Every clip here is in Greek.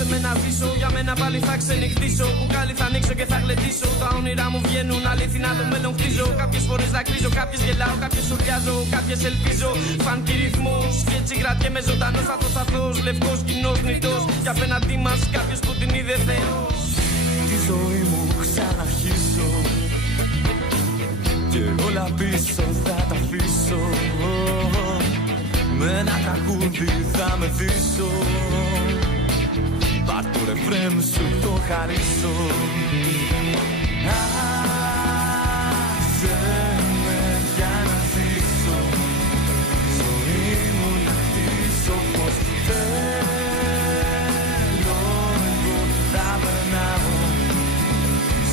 Άσε με να ζήσω, για μένα πάλι θα ξενυχτήσω. Μπουκάλι θα ανοίξω και θα γλεντήσω. Τα όνειρά μου βγαίνουν αλήθινα, το μέλλον χτίζω. Κάποιες φορές δακρύζω, κάποιες γελάω, κάποιες ουρλιάζω, κάποιες ελπίζω. Φανκι ρυθμός, και έτσι κρατιέμαι ζωντανός. Αθώος, λευκός, κοινός, νητός. Και απέναντί μας κάποιος που την είδε Θεός. Τη ζωή μου ξαναρχίσω και όλα πίσω θα τα αφήσω. Με ένα τραγούδι θα με δείσω. Πάρ' το ρεφρέν μου σου το χαρίσω. Άσε με για να ζήσω. Ζωή μου να χτίσω πως θέλω. Εγώ θα περνάω.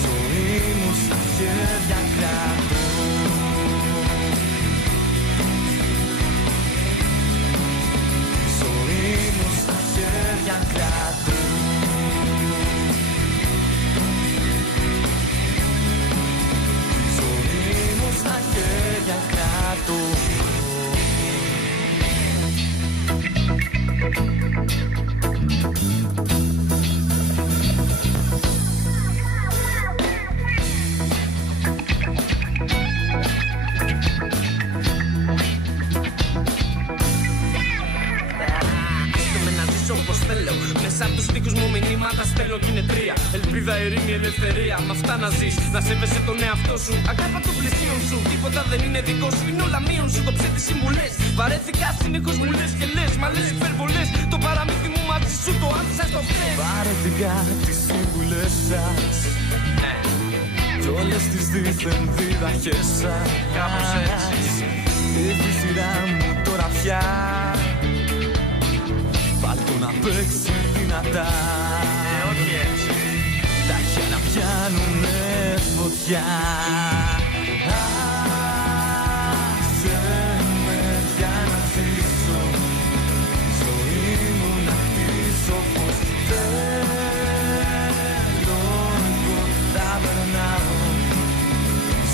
Ζωή μου στα χέρια κρατώ. Ζωή μου στα χέρια κρατώ. Ζωή μου στα χέρια κρατώ. Όπως θέλω. Μέσα από τους στίχους μου μηνύματα στέλνω κι είναι τρία. Ελπίδα, ειρήνη, ελευθερία. Μ' αυτά να ζεις. Να σέβεσαι τον εαυτό σου. Αγάπα των πλησίων σου. Τίποτα δεν είναι δικό σου. Είναι όλα μείον σου. Κόψε τις συμβουλές. Βαρέθηκα συνεχώς μου λες και λες. Μα λες υπερβολές. Το παραμύθι μου μαζί σου το άφησα στο χθες. Βαρέθηκα τις συμβουλές σας κι όλες τις δίθεν διδαχές σας. Κάπως έτσι. Έχει σειρά μου τώρα πια. Βάλ' το να παίξει δυνατά. Όχι έτσι. Τα χέρια πιάνουνε φωτιά. Άσε με για να ζήσω. Ζωή μου να χτίσω πως θέλω. Εγώ θα περνάω.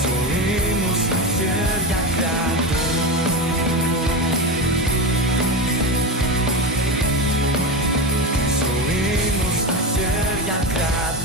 Ζωή μου στα χέρια κρατώ. Ζωή μου στα χέρια κρατώ.